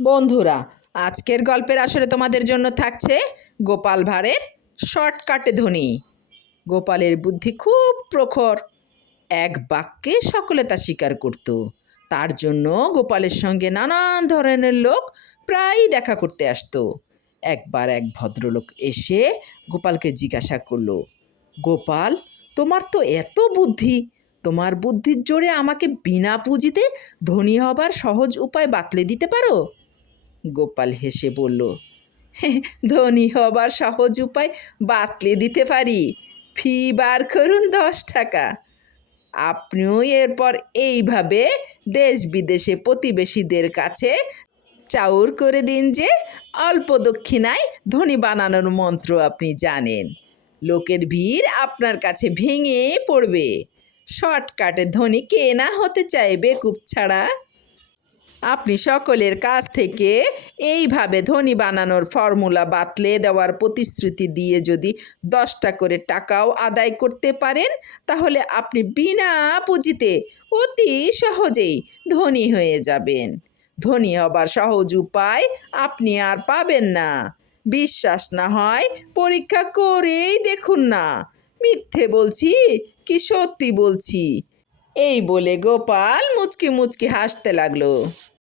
বন্ধুরা, আজকের গল্পের আসরে তোমাদের জন্য থাকছে গোপাল ভাঁড়ের শর্টকাটে ধনী। গোপালের বুদ্ধি খুব প্রখর। এক বাক্যে সকলে তা স্বীকার করত। তার জন্য গোপালের সঙ্গে নানান ধরনের লোক প্রায়ই দেখা করতে আসতো। একবার এক ভদ্রলোক এসে গোপালকে জিজ্ঞাসা করলো, গোপাল, তোমার তো এত বুদ্ধি, তোমার বুদ্ধির জোরে আমাকে বিনা পুঁজিতে ধনী হবার সহজ উপায় বাতলে দিতে পারো? গোপাল হেসে বলল, ধনী হবার সহজ উপায় বাতলে দিতে পারি। ফি বার করুন 10 টাকা। আপনিও এরপর এইভাবে দেশ বিদেশে প্রতিবেশীদের কাছে চাউর করে দিন যে অল্প দক্ষিণায় ধনী বানানোর মন্ত্র আপনি জানেন। লোকের ভিড় আপনার কাছে ভেঙে পড়বে। শর্টকাটে ধনী কে না হতে চায় বেকুব ছাড়া? আপনি সকলের কাছ থেকে এইভাবে ধনী বানানোর ফর্মুলা বাতলে দেওয়ার প্রতিশ্রুতি দিয়ে যদি 10টা করে টাকাও আদায় করতে পারেন, তাহলে আপনি বিনা পুঁজিতে অতি সহজেই ধনী হয়ে যাবেন। ধনী হবার সহজ উপায় আপনি আর পাবেন না। বিশ্বাস না হয় পরীক্ষা করেই দেখুন না, মিথ্যে বলছি কি সত্যি বলছি। এই বলে গোপাল মুচকি মুচকি হাসতে লাগলো।